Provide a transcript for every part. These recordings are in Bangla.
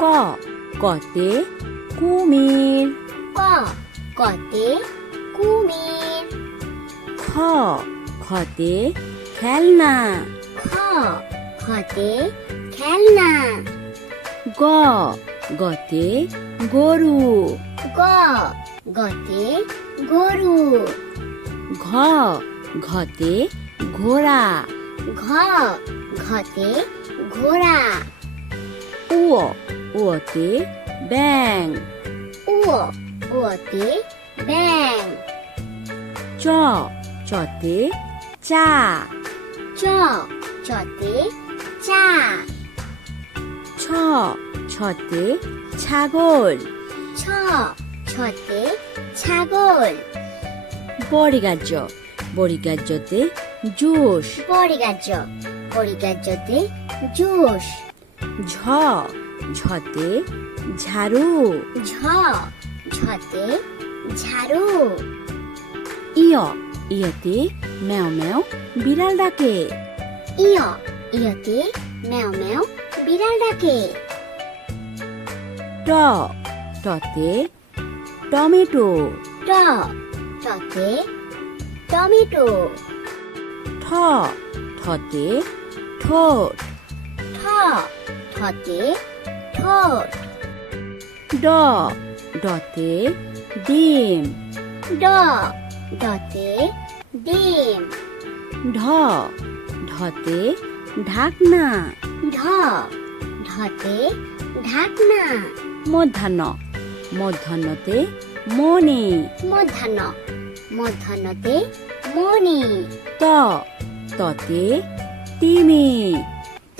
ক কতে কুমির, ক কতে কুমির, খ খতে খেলনা, খ খতে খেলনা, গ গতে গরু, গ গতে গরু, ঘ ঘতে ঘোড়া, ঘ ঘতে ঘোড়া, উ উতে ব্যাং, উ উতে ব্যাং, চ চতে চা, চ চতে চা, ছ ছতে ছাগল, ছ ছতে ছাগল, বরিগার্য বরিগার্যতে জুস, বরিগার্য বরিগার্যতে জুস, ঝ ঝতে ঝাড়ু, ঝ ঝতে ঝাড়ু, ইয় ইয়তে ম্যাও ম্যাও বিড়াল ডাকে, ইয় ইয়তে ম্যাও ম্যাও বিড়াল ডাকে, ট টতে টমেটো, ট টতে টমেটো, ঠ ঠতে ঠোঁট, ঠ ঠতে ঠোঁট, ড ডতে ডিম, ড ডতে ডিম, ঢ ঢতে ঢাকনা, ঢ ঢতে ঢাকনা, মধ্যাহ্ন মধ্যাহ্নতে মণি, মধ্যাহ্ন মধ্যাহ্নতে মণি, ত ততে তিমি,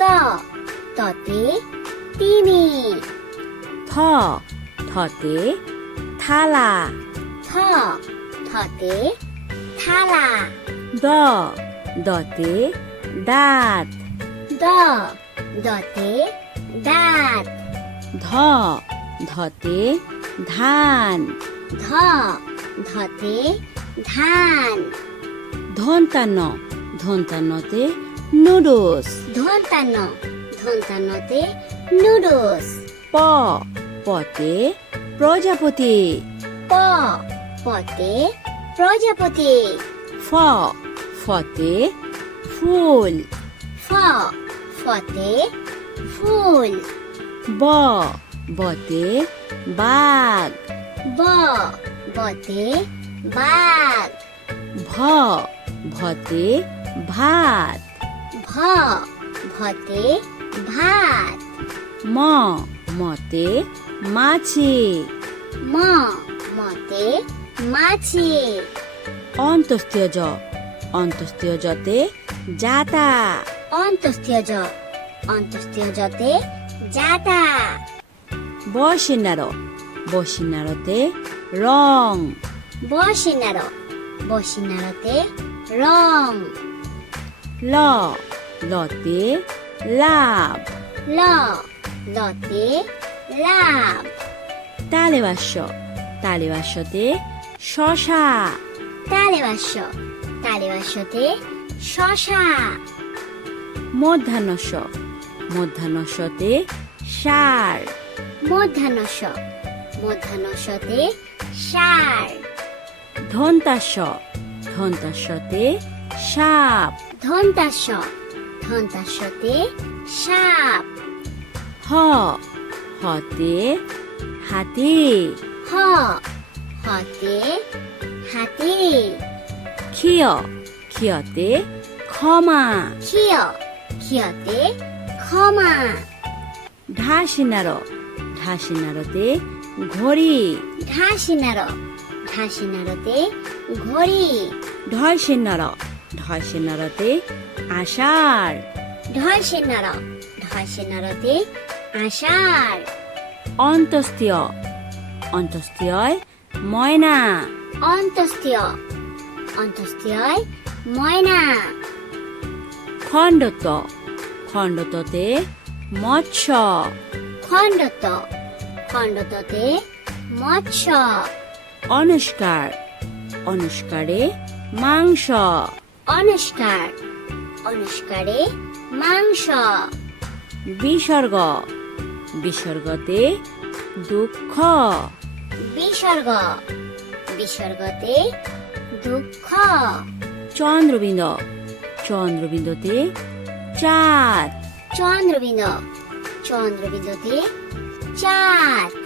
ত ততে তিমি, থ থতে থালা, থ থতে থালা, দ দতে দাঁত, দ দতে দাঁত, ধ ধতে ধান, ধ ধতে ধান, ধন্তান্ন ধন্তান্নতে নুডলস, ধন্তান্ন ধন্তান্নতে নুডলস, প পতে প্রজাপতি, প পতে প্রজাপতি, ফ ফতে ফুল, ফ ফতে ফুল, ব বতে বাঘ, ব বতে বাঘ, ভ ভতে ভাত, ভ ভতে ভাত, ম মতে মাছি, ম মতে মাছি, অন্তস্তীয় জ অন্তস্তীয় জতে জাতা, অন্তস্তীয় জ অন্তস্তীয় জতে জাতা, বসিন্নার বসিন্নারতে রং, বসিনার বসিনারতে রং, ল লতে লাভ, ল লতে লাভ, তালেবাস্য তালেবাস্যতে শশা, তালেবাস্য তালেবাস্যতে শশা, মধ্যাহ্নস্য মধ্যাহ্নস্যতে সার, মধ্যাহ্নস্য মধ্যাহ্নস্যতে সার, ধন্তাস্য ধন্তাস্যতে সাপ, ধন্তাস্য ধন্তাস্যতে সাপ, হ হতে হাতি, হ হতে হাতি, ক্ষিয় ক্ষিয়তে ক্ষমা, ক্ষিয় ক্ষিয়তে ক্ষমা, ঢাসিনার ঢাসিনারতে ঘড়ি, ঢাসিনার ঢাসিনারতে ঘড়ি, ঢয়সিন্নার ঢয়সিন্নারতে আষাঢ়, ঢয়সিনার ঢয়সিনারতে আষাঢ়, অন্তস্তীয় অন্তস্তীয় ময়না, অন্তস্তীয় অন্তস্তীয় ময়না, খণ্ডত খণ্ডততে মৎস্য, খণ্ডত খণ্ডততে মৎস্য, অনুষ্কার অনুষ্কারে মাংস, অনুষ্কার অনুষ্কারে মাংস, বিসর্গ বিসর্গতে দুঃখ বিসর্গ বিসর্গতে দুঃখ চন্দ্রবিন্দু চন্দ্রবিন্দুতে চাঁদ চন্দ্রবিন্দু চন্দ্রবিন্দুতে চাঁদ